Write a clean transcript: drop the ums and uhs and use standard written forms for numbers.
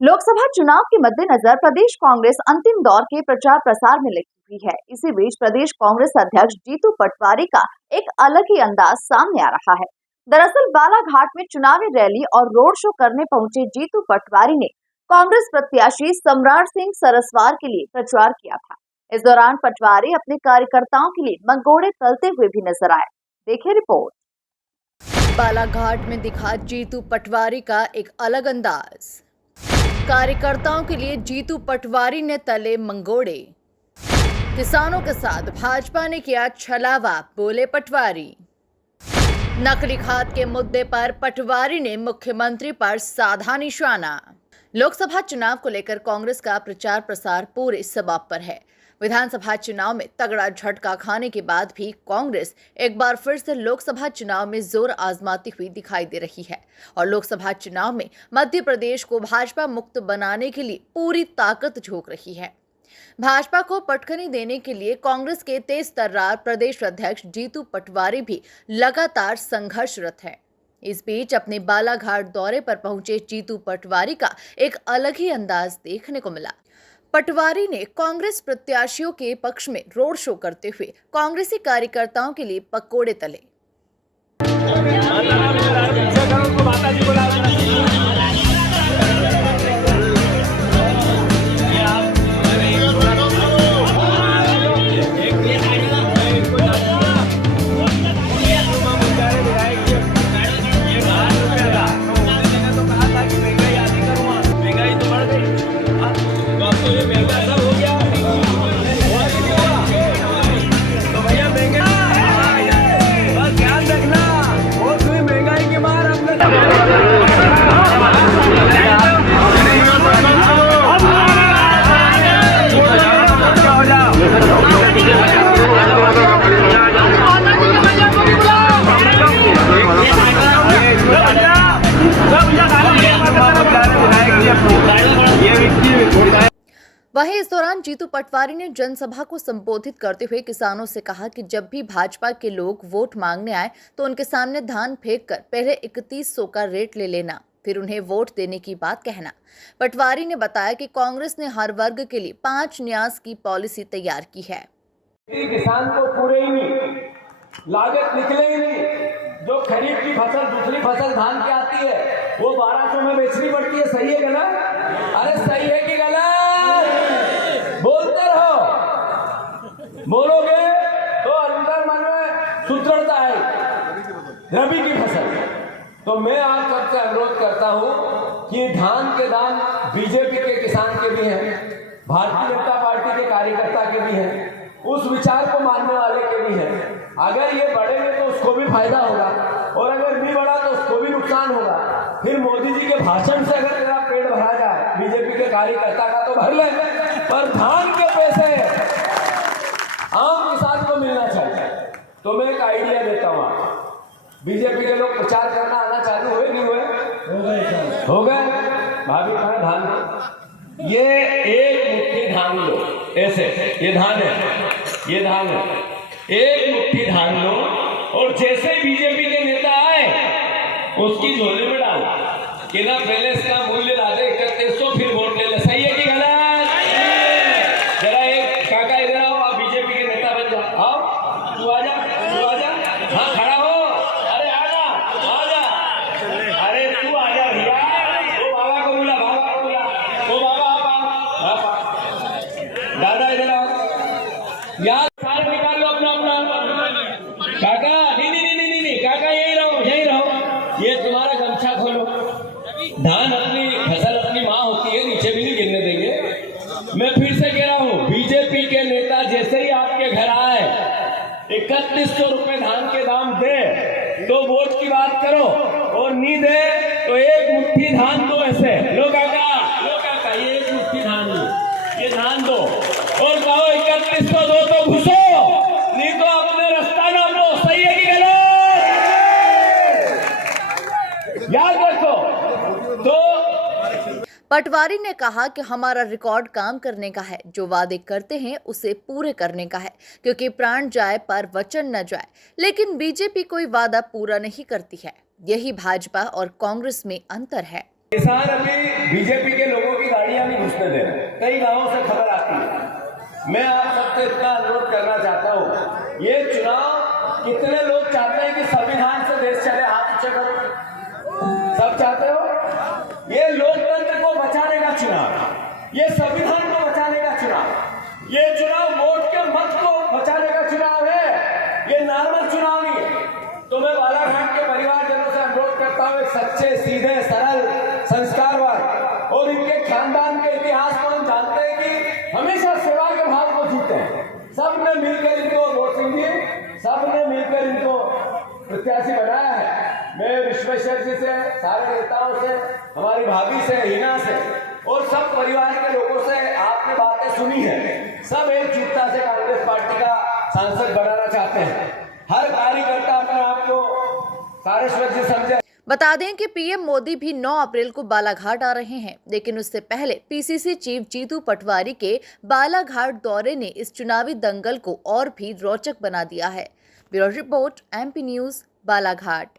लोकसभा चुनाव के मद्देनजर प्रदेश कांग्रेस अंतिम दौर के प्रचार प्रसार में लगी हुई है। इसी बीच प्रदेश कांग्रेस अध्यक्ष जीतू पटवारी का एक अलग ही अंदाज सामने आ रहा है। दरअसल बालाघाट में चुनावी रैली और रोड शो करने पहुंचे जीतू पटवारी ने कांग्रेस प्रत्याशी सम्राट सिंह सरस्वार के लिए प्रचार किया था। इस दौरान पटवारी अपने कार्यकर्ताओं के लिए मंगोड़े तलते हुए भी नजर आए। देखिए रिपोर्ट। बालाघाट में दिखा जीतू पटवारी का एक अलग अंदाज। कार्यकर्ताओं के लिए जीतू पटवारी ने तले मंगोड़े। किसानों के साथ भाजपा ने किया छलावा, बोले पटवारी। नकली खाद के मुद्दे पर पटवारी ने मुख्यमंत्री पर साधा निशाना। लोकसभा चुनाव को लेकर कांग्रेस का प्रचार प्रसार पूरे सबाब पर है। विधानसभा चुनाव में तगड़ा झटका खाने के बाद भी कांग्रेस एक बार फिर से लोकसभा चुनाव में जोर आजमाती हुई दिखाई दे रही है और लोकसभा चुनाव में मध्य प्रदेश को भाजपा मुक्त बनाने के लिए पूरी ताकत झोंक रही है। भाजपा को पटखनी देने के लिए कांग्रेस के तेज तर्रार प्रदेश अध्यक्ष जीतू पटवारी भी लगातार संघर्षरत है। इस बीच अपने बालाघाट दौरे पर पहुंचे जीतू पटवारी का एक अलग ही अंदाज देखने को मिला। पटवारी ने कांग्रेस प्रत्याशियों के पक्ष में रोड शो करते हुए कांग्रेसी कार्यकर्ताओं के लिए पकोड़े तले। वहीं इस दौरान जीतू पटवारी ने जनसभा को संबोधित करते हुए किसानों से कहा कि जब भी भाजपा के लोग वोट मांगने आए तो उनके सामने धान फेंक कर पहले 3100 का रेट ले लेना, फिर उन्हें वोट देने की बात कहना। पटवारी ने बताया कि कांग्रेस ने हर वर्ग के लिए 5 न्यास की पॉलिसी तैयार की है। किसान को पूरे ही नहीं, लागत निकले ही नहीं। जो खरीफ की फसल, दूसरी फसल धान की आती है वो 1200 में बेचनी पड़ती है। सही है गलत? अरे सही है कि गलत? बोलते रहो, बोलोगे तो अंदर मन में सुदृढ़ता है। रबी की फसल तो मैं आप सबसे अनुरोध करता हूं कि धान के दाम बीजेपी के किसान के भी हैं, भारतीय जनता पार्टी के कार्यकर्ता के भी हैं, उस विचार को मानने वाले के भी हैं। अगर ये बढ़ेंगे तो उसको भी फायदा होगा और अगर नहीं बढ़ा तो उसको भी नुकसान होगा। फिर मोदी जी के भाषण से अगर तेरा पेट भरा जाए बीजेपी के कार्यकर्ता का तो भर ले, पर धान के पैसे आम किसान को मिलना चाहिए। तो मैं एक आइडिया देता हूँ, बीजेपी के लोग प्रचार करना आना चालू हुए नहीं हुए? हो गए। भाभी कहाँ धान दो? ये एक मुट्ठी धान लो, ऐसे ये धान है, ये धान है, एक मुट्ठी धान लो और जैसे बीजेपी के नेता आए उसकी झोली में डाल कि ना पहले इसका मूल्य ला दे 3100 फिर वोट ले ले। सही है कि गलत? जरा एक काका इधर आओ, आप बीजेपी के नेता बन जाओ। आओ, तू आजा, तू आजा। हाँ खड़ा हो, अरे आजा, आजा, अरे तू आजा भैया। वो बाबा को बुला, बाबा को बुला, वो बाबा आप दादा इधर आओ। यार सारे निकाल लो अपना अपना। काका नहीं, काका यही रहो, ये तुम्हारा गमछा खोलो। धान अपनी फसल अपनी माँ होती है, नीचे भी नहीं गिरने देंगे। मैं फिर से कह रहा हूँ, बीजेपी के नेता जैसे ही आपके घर आए 3100 रुपए धान के दाम दे तो वोट की बात करो और नहीं दे तो एक मुट्ठी धान दो। ऐसे लो काका, ये एक मुट्ठी धान दो, ये धान दो और कहो 3100 दो तो घुसो, नहीं तो अपने रास्ता ना लो। सही है कि गलत? याद रखो। तो पटवारी ने कहा कि हमारा रिकॉर्ड काम करने का है, जो वादे करते हैं उसे पूरे करने का है, क्योंकि प्राण जाए पर वचन न जाए। लेकिन बीजेपी कोई वादा पूरा नहीं करती है, यही भाजपा और कांग्रेस में अंतर है। किसान अभी बीजेपी के लोगों की गाड़ियां नहीं घुसने दे रहे, कई गांवों से खबर आती है। मैं आप सबसे इतना अनुरोध करना चाहता हूँ, ये चुनाव कितने लोग चाहते हैं कि संविधान से देश चले? हाथ ऊंचे करो। सब चाहते हो? ये लोकतंत्र को बचाने का चुनाव, ये संविधान को बचाने का चुनाव, ये चुनाव वोट के मत को बचाने का चुनाव है, ये नॉर्मल चुनाव नहीं है। तो मैं बालाघाट के परिवारजनों से अनुरोध करता हूँ, एक सच्चे, सीधे, सरल, संस्कारवान और इनके खानदान के इतिहास को हम जानते हैं कि हमेशा सेवा के भाव को जीते हैं। सबने मिलकर इनको वोटिंग दी, सबने मिलकर इनको प्रत्याशी बनाया है। मैं विश्वेश्वर जी से, सारे नेताओं से, हमारी भाभी से, हिना से और सब परिवार के लोगों से आपने बातें सुनी है। सब एकजुटता से कांग्रेस पार्टी का सांसद बनाना चाहते हैं। हर कार्यकर्ता अपने आप को सारेश्वर जी समझे। बता दें कि पीएम मोदी भी 9 अप्रैल को बालाघाट आ रहे हैं, लेकिन उससे पहले पीसीसी चीफ जीतू पटवारी के बालाघाट दौरे ने इस चुनावी दंगल को और भी रोचक बना दिया है। Bureau report, MP news, Balaghat.